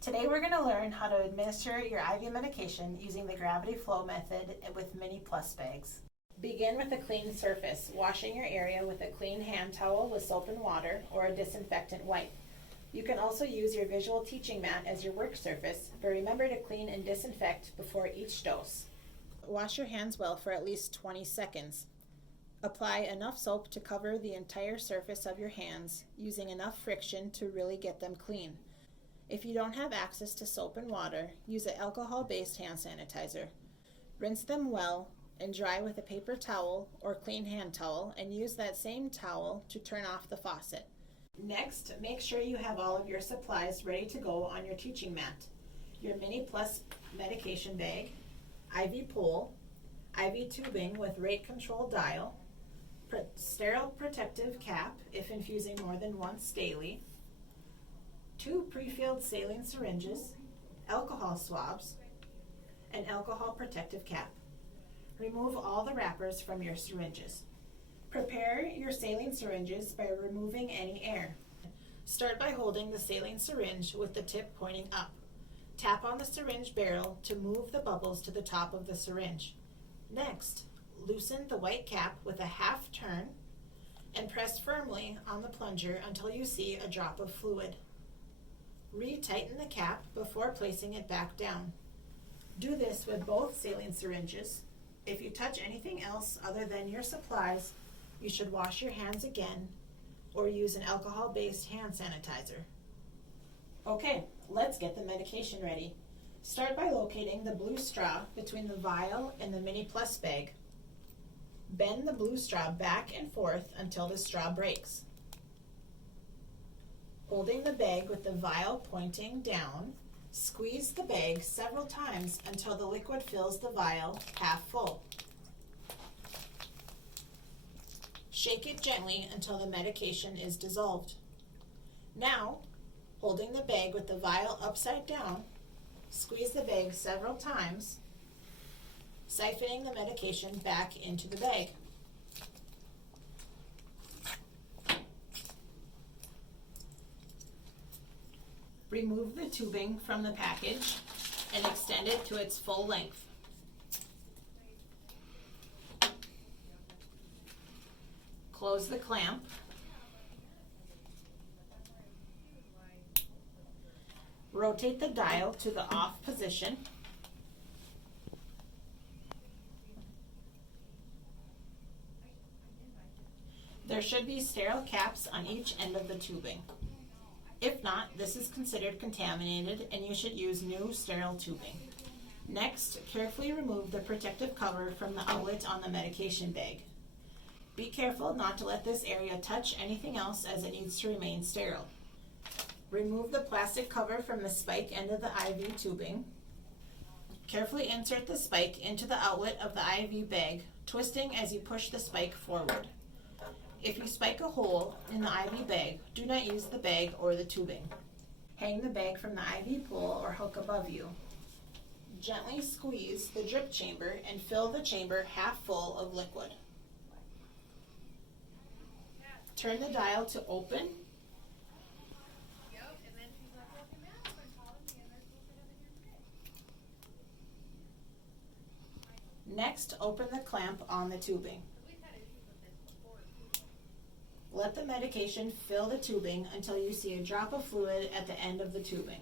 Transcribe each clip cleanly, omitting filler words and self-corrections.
Today we're going to learn how to administer your IV medication using the gravity flow method with mini plus bags. Begin with a clean surface, washing your area with a clean hand towel with soap and water or a disinfectant wipe. You can also use your visual teaching mat as your work surface, but remember to clean and disinfect before each dose. Wash your hands well for at least 20 seconds. Apply enough soap to cover the entire surface of your hands, using enough friction to really get them clean. If you don't have access to soap and water, use an alcohol-based hand sanitizer. Rinse them well and dry with a paper towel or clean hand towel, and use that same towel to turn off the faucet. Next, make sure you have all of your supplies ready to go on your teaching mat. Your Mini Plus medication bag, IV pole, IV tubing with rate control dial, sterile protective cap if infusing more than once daily, 2 pre-filled saline syringes, alcohol swabs, and alcohol protective cap. Remove all the wrappers from your syringes. Prepare your saline syringes by removing any air. Start by holding the saline syringe with the tip pointing up. Tap on the syringe barrel to move the bubbles to the top of the syringe. Next, loosen the white cap with a half turn and press firmly on the plunger until you see a drop of fluid. Re-tighten the cap before placing it back down. Do this with both saline syringes. If you touch anything else other than your supplies, you should wash your hands again or use an alcohol-based hand sanitizer. Okay, let's get the medication ready. Start by locating the blue straw between the vial and the Mini Plus bag. Bend the blue straw back and forth until the straw breaks. Holding the bag with the vial pointing down, squeeze the bag several times until the liquid fills the vial half full. Shake it gently until the medication is dissolved. Now, holding the bag with the vial upside down, squeeze the bag several times, siphoning the medication back into the bag. Remove the tubing from the package and extend it to its full length. Close the clamp. Rotate the dial to the off position. There should be sterile caps on each end of the tubing. If not, this is considered contaminated and you should use new sterile tubing. Next, carefully remove the protective cover from the outlet on the medication bag. Be careful not to let this area touch anything else as it needs to remain sterile. Remove the plastic cover from the spike end of the IV tubing. Carefully insert the spike into the outlet of the IV bag, twisting as you push the spike forward. If you spike a hole in the IV bag, do not use the bag or the tubing. Hang the bag from the IV pole or hook above you. Gently squeeze the drip chamber and fill the chamber half full of liquid. Turn the dial to open. Next, open the clamp on the tubing. Let the medication fill the tubing until you see a drop of fluid at the end of the tubing.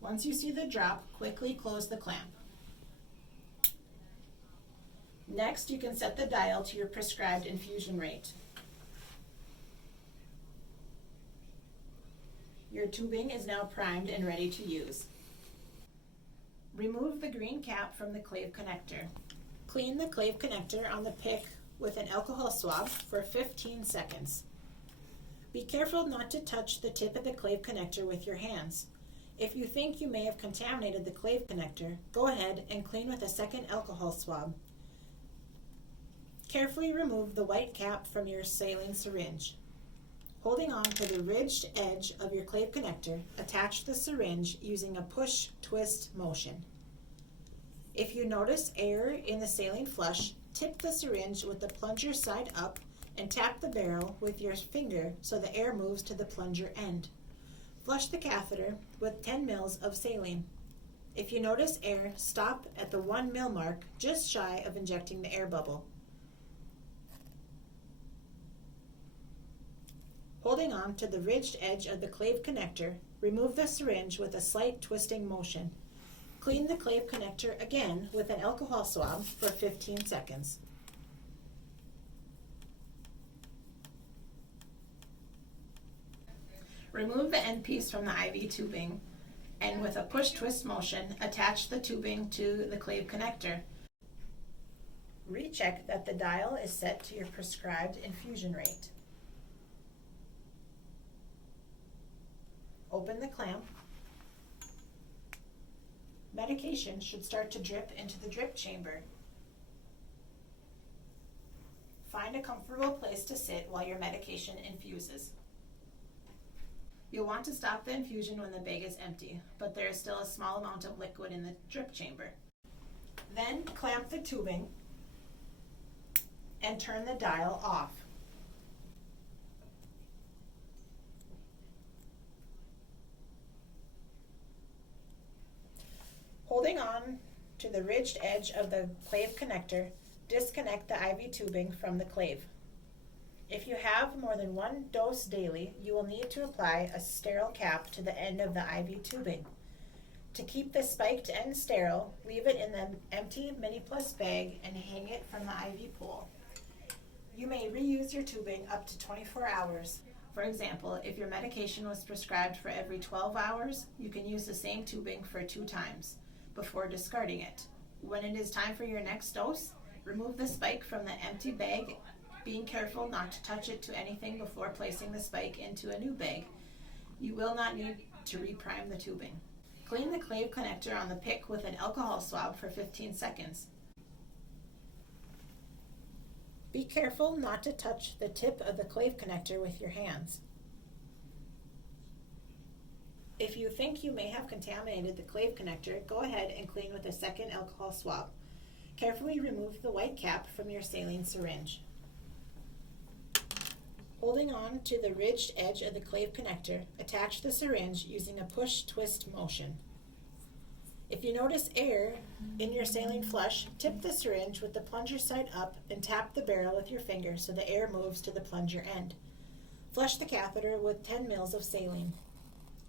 Once you see the drop, quickly close the clamp. Next, you can set the dial to your prescribed infusion rate. Your tubing is now primed and ready to use. Remove the green cap from the clave connector. Clean the clave connector on the pick with an alcohol swab for 15 seconds. Be careful not to touch the tip of the clave connector with your hands. If you think you may have contaminated the clave connector, go ahead and clean with a second alcohol swab. Carefully remove the white cap from your saline syringe. Holding on to the ridged edge of your clave connector, attach the syringe using a push-twist motion. If you notice air in the saline flush, tip the syringe with the plunger side up and tap the barrel with your finger so the air moves to the plunger end. Flush the catheter with 10 mL of saline. If you notice air, stop at the 1 ml mark, just shy of injecting the air bubble. Holding on to the ridged edge of the clave connector, remove the syringe with a slight twisting motion. Clean the clave connector again with an alcohol swab for 15 seconds. Remove the end piece from the IV tubing and with a push-twist motion, attach the tubing to the clave connector. Recheck that the dial is set to your prescribed infusion rate. Open the clamp. Medication should start to drip into the drip chamber. Find a comfortable place to sit while your medication infuses. You'll want to stop the infusion when the bag is empty, but there is still a small amount of liquid in the drip chamber. Then clamp the tubing and turn the dial off. Holding on to the ridged edge of the clave connector, disconnect the IV tubing from the clave. If you have more than one dose daily, you will need to apply a sterile cap to the end of the IV tubing. To keep the spiked end sterile, leave it in the empty Mini Plus bag and hang it from the IV pole. You may reuse your tubing up to 24 hours. For example, if your medication was prescribed for every 12 hours, you can use the same tubing for 2 times before discarding it. When it is time for your next dose, remove the spike from the empty bag, being careful not to touch it to anything before placing the spike into a new bag. You will not need to reprime the tubing. Clean the clave connector on the pick with an alcohol swab for 15 seconds. Be careful not to touch the tip of the clave connector with your hands. If you think you may have contaminated the clave connector, go ahead and clean with a second alcohol swab. Carefully remove the white cap from your saline syringe. Holding on to the ridged edge of the clave connector, attach the syringe using a push-twist motion. If you notice air in your saline flush, tip the syringe with the plunger side up and tap the barrel with your finger so the air moves to the plunger end. Flush the catheter with 10 mL of saline.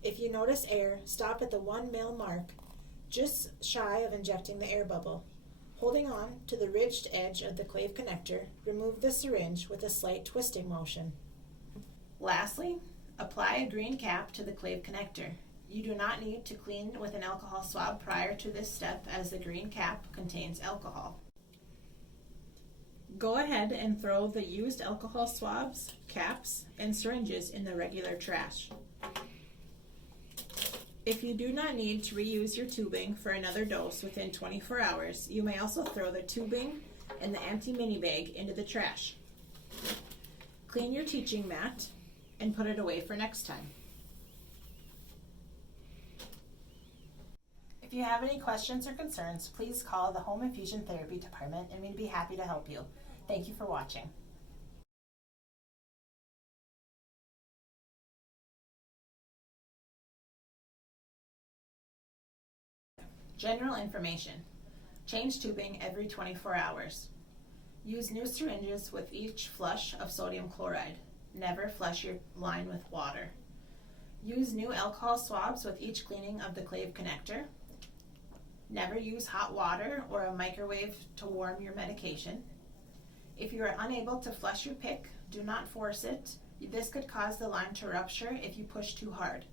If you notice air, stop at the 1 ml mark, just shy of injecting the air bubble. Holding on to the ridged edge of the clave connector, remove the syringe with a slight twisting motion. Lastly, apply a green cap to the clave connector. You do not need to clean with an alcohol swab prior to this step as the green cap contains alcohol. Go ahead and throw the used alcohol swabs, caps, and syringes in the regular trash. If you do not need to reuse your tubing for another dose within 24 hours, you may also throw the tubing and the empty mini bag into the trash. Clean your teaching mat and put it away for next time. If you have any questions or concerns, please call the Home Infusion Therapy Department and we'd be happy to help you. Thank you for watching. General information. Change tubing every 24 hours. Use new syringes with each flush of sodium chloride. Never flush your line with water. Use new alcohol swabs with each cleaning of the clave connector. Never use hot water or a microwave to warm your medication. If you are unable to flush your pick, do not force it. This could cause the line to rupture if you push too hard.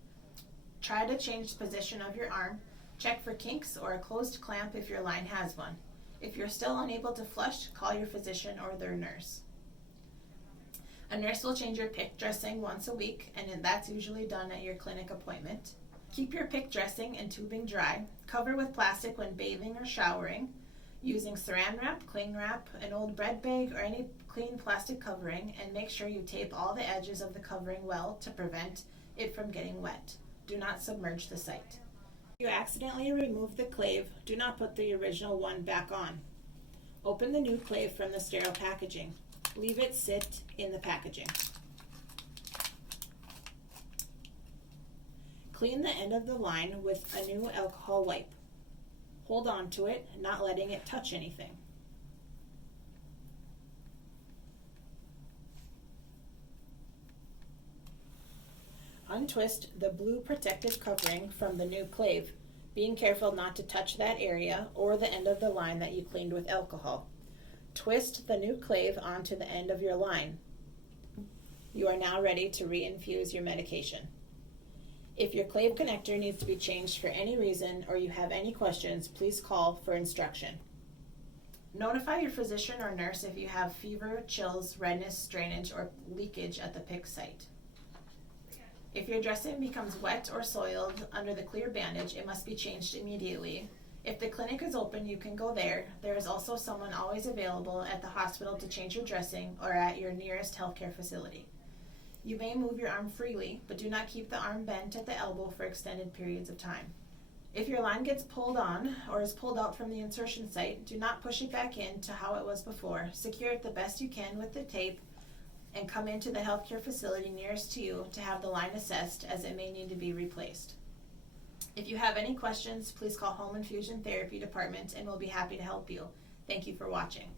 Try to change the position of your arm. Check for kinks or a closed clamp if your line has one. If you're still unable to flush, call your physician or their nurse. A nurse will change your pick dressing once a week, and that's usually done at your clinic appointment. Keep your pick dressing and tubing dry. Cover with plastic when bathing or showering, using saran wrap, cling wrap, an old bread bag, or any clean plastic covering, and make sure you tape all the edges of the covering well to prevent it from getting wet. Do not submerge the site. If you accidentally remove the clave, do not put the original one back on. Open the new clave from the sterile packaging. Leave it sit in the packaging. Clean the end of the line with a new alcohol wipe. Hold on to it, not letting it touch anything. Untwist the blue protective covering from the new clave, being careful not to touch that area or the end of the line that you cleaned with alcohol. Twist the new clave onto the end of your line. You are now ready to re-infuse your medication. If your clave connector needs to be changed for any reason or you have any questions, please call for instruction. Notify your physician or nurse if you have fever, chills, redness, drainage, or leakage at the PICC site. If your dressing becomes wet or soiled under the clear bandage, it must be changed immediately. If the clinic is open, you can go there. There is also someone always available at the hospital to change your dressing or at your nearest healthcare facility. You may move your arm freely, but do not keep the arm bent at the elbow for extended periods of time. If your line gets pulled on or is pulled out from the insertion site, do not push it back in to how it was before. Secure it the best you can with the tape and come into the healthcare facility nearest to you to have the line assessed, as it may need to be replaced. If you have any questions, please call Home Infusion Therapy Department and we'll be happy to help you. Thank you for watching.